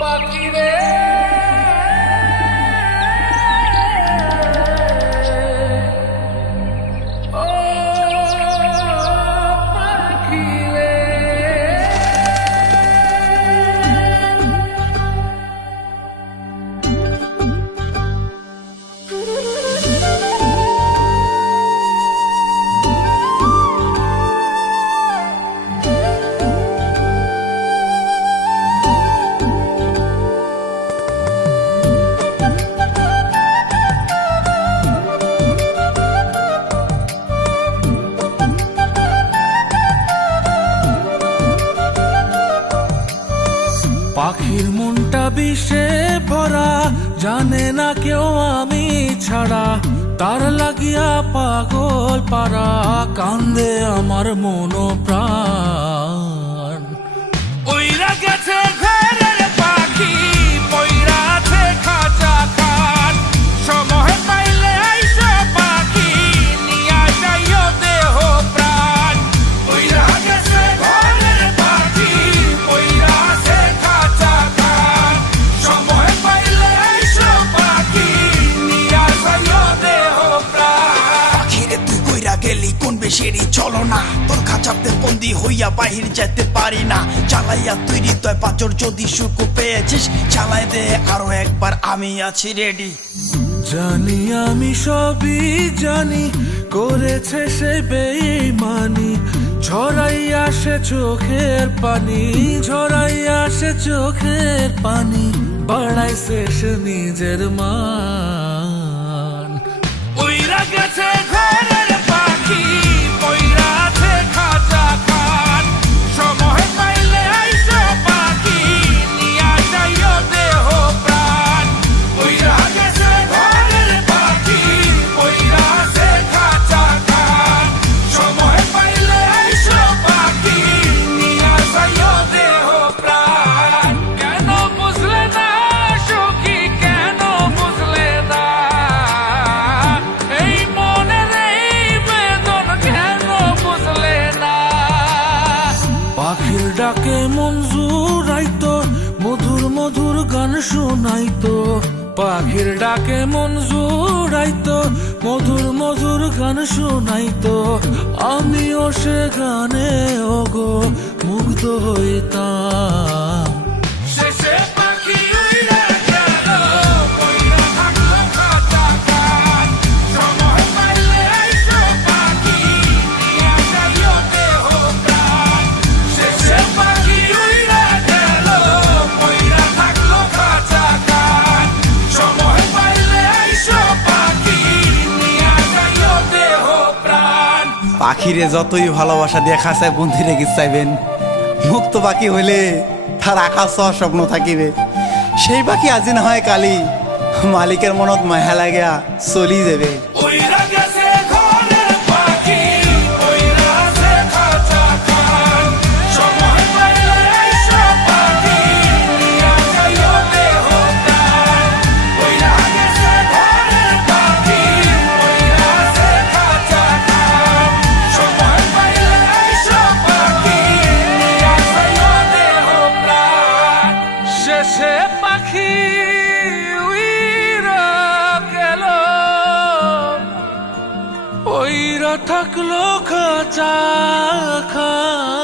পাখি রে ও পাখি রে পাখির মনটা বিষে ভরা, জানে না কেউ আমি ছাড়া, তার লাগিয়া পাগল পারা, কান্দে আমার মন প্রাণ। ওইরা গেছে ঘরের পাখি, পইরা আছে খাঁচা খান, সময় পাইলে আইসো পাখি, নিয়া যাইও দেহ প্রাণ। ওইরা গেছে ঘরের পাখি, পইরা আছে খাঁচা খান, সময় পাইলে আইসো পাখি, নিয়া যাইও দেহ প্রাণ। পাখিরে তুই কইরা গেলি কোন বেশিরই চলো না, তোর খাঁচাতে বন্দি হইয়া বাহির যেতে পারি না। চালাইয়া তুই হৃদয় পাচর, যদি সুখ পেয়েছিস চালাই দে আরো একবার, আমি আছি রেডি। জানি আমি সবই জানি, করেছে সে বেঈমানি, ঝরাইয়া সে চোখের পানি, ঝরাইয়া সে চোখের পানি, বাড়াইছে সে নিজের মান। ওইরা গেছে ঘরের পাখি, পইরা আছে খাঁচা খান, সময় পাইলে আইসো পাখি, নিয়া যাইও দেহ প্রাণ। ওইরা গেছে ঘরের পাখি, পইরা আছে খাঁচা খান, সময় পাইলে আইসো পাখি, নিয়া যাইও দেহ প্রাণ। কেন বুঝলে না সখী, কেন বুঝলে না এই মনের এই বেদন, কেন বুঝলে না? পাখির ডাকে মন জুড়াইতো, মধুর মধুর গান শোনাইতো, পাখির ডাকে মন জুড়াইতো, মধুর মধুর গান শোনাইতো, আমিও সে গানে ওগো মুগ্ধ হইতাম। শেষে পাখি উইড়া গেল, কইরা থাকলো খাঁচা খান, সময় পাইলে আইসো পাখি, নিয়া যাইও দেহ প্রাণ। শেষে পাখি উইড়া গেল, কইরা থাকলো খাঁচা খান, সময় পাইলে আইসো পাখি, নিয়া যাইও দেহ প্রাণ। পাখিরে যতই ভালোবাসা দিয়ে খাঁচায় বন্দি রেখে চাইবেন, মুক্ত পাখি হইলে তার আকাশ স্বপ্ন থাকিবে। সেই পাখি আজি না হয় কালি, মালিকের মনত মায়া লাগিয়া চলি যাবে। ওইরা গেছে ঘরের পাখি, পইরা আছে খাঁচা খান, সময় পাইলে আইসো পাখি, নিয়া যাইও দেহ প্রাণ। ওইরা গেছে ঘরের পাখি, পইরা আছে খাঁচা খান, সময় পাইলে আইসো পাখি, নিয়া যাইও দেহ প্রাণ। শেষে পাখি উইরা গেল, ওইরা থাকলো খাঁচা খান।